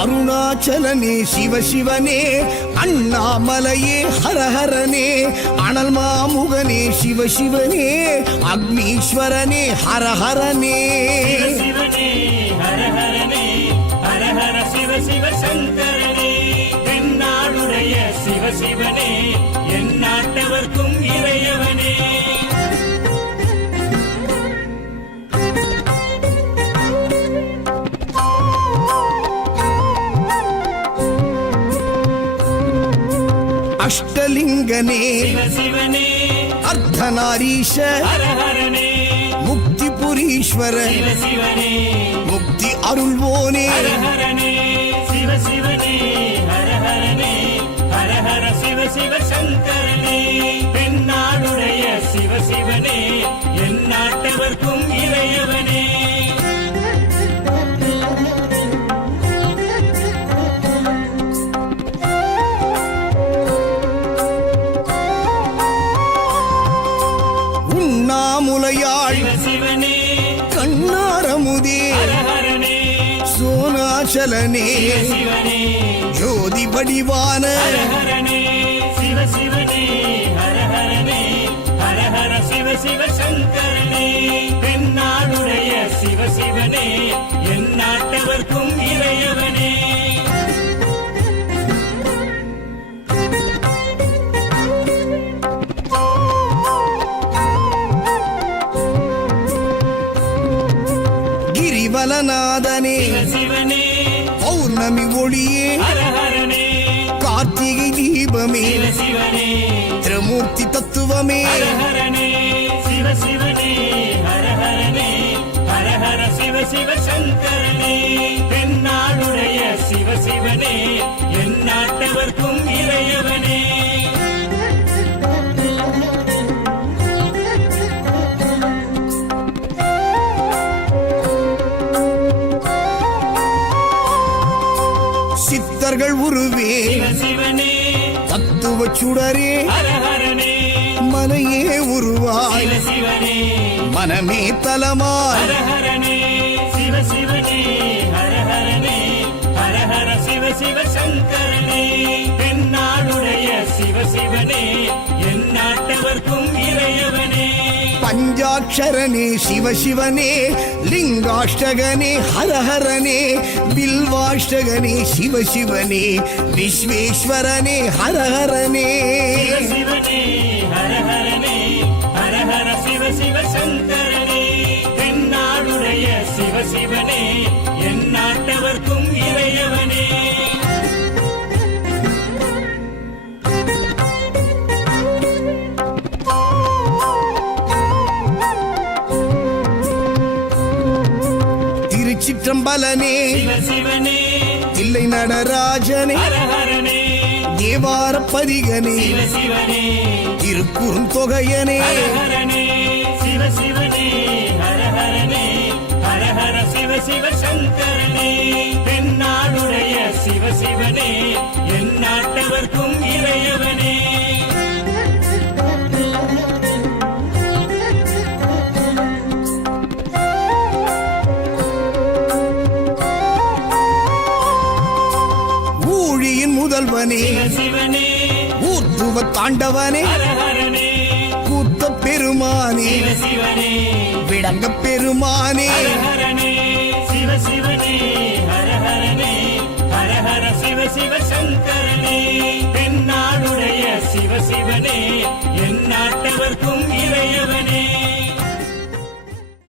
அருணாச்சலனே சிவசிவனே, அண்ணாமலையே ஹரஹரனே, அனல் மாமுகனே சிவசிவனே, அக்னீஸ்வரனே ஹரஹரனே. சிவசிவனே ஹரஹரனே, ஹரஹர சிவ சிவ சங்கரனே, தென்னாடுடைய சிவசிவனே, என் நாட்டவர்க்கும் இறையவனே. அஷ்டலிங்கனே சிவசிவனே, அர்த்தநாரீஷ ஹரஹரனே, முக்திபுரீஸ்வர சிவசிவனே, முக்தி அருள்வோனே. ஹரஹரனே சிவசிவனே, ஹரஹரனே, ஹரஹர சிவ சிவ சங்கரனே, தென்னாடுடைய சிவசிவனே, என் நாட்டவர்க்கும் இறையவனே. உண்ணாமுலையாள் சிவசிவனே, கண்ணாரமுதே ஹரஹரனே, சோனாச்சலனே சிவசிவனே, ஜோதி வடிவான ஹரஹரனே சிவசிவனே, ஹரஹரனே, ஹரஹர சிவ சிவ சங்கரனே, தென்னாடுடைய சிவசிவனே, என் நாட்டவர்க்கும் இறையவனே. கிரிவலநாதனே சிவசிவனே, பௌர்ணமி ஒளியே ஹரஹரனே, கார்த்திகை தீபமே சிவசிவனே, திரமூர்த்தி தத்துவமே. ஹரஹரனே சிவசிவனே, ஹரஹரனே, ஹரஹர சிவ சிவ சங்கரனே, தென்னாடுடைய சிவசிவனே, என் நாட்டவர்க்கும் இறையவனே. சித்தர்கள் உருவே சிவசிவனே, தத்துவ சுடரே ஹரஹரனே, மனையே உருவாய் சிவசிவனே, மனமே தலமாய். ஹரஹரனே சிவசிவனே, ஹரஹரனே, ஹரஹர சிவ சிவ சங்கரனே, தென்னாடுடைய சிவசிவனே, என் நாட்டவர்க்கும் இறையவனே. பஞ்சாட்சரனே சிவசிவனே, லிங்காஷ்டகனே ஹரஹரனே, பில்வாஷ்டகனே சிவசிவனே, விஸ்வேஸ்வரனே ஹரஹரனே. சிவசிவனே, ஹரஹரனே, ஹரஹர சிவ சிவ சங்கரனே, தென்னாடுடைய சிவசிவனே, என் நாட்டவர்க்கும் இறையவனே. திருச்சிற்றம்பலனே சிவசிவனே, தில்லை நடராஜனே, ஹரஹரனே, தேவார பதிகனே, சிவசிவனே, திருக்குறுந்தொகையனே. ஹரஹரனே சிவசிவனே, ஹரஹரனே, ஹரஹர சிவ சிவ சங்கரனே, தென்னாடுடைய சிவசிவனே, என் நாட்டவர்க்கும் இறையவனே. ஊழியின் முதல்வனே சிவசிவனே, ஊர்த்துவ தாண்டவனே, ஹரஹரனே, கூத்த பெருமானே சிவசிவனே, விளங்க பெருமானே. ஹரஹரனே சிவசிவனே, ஹரஹரனே, ஹரஹர சிவ சிவ சங்கரனே, தென்னாடுடைய சிவசிவனே, என் நாட்டவர்க்கும்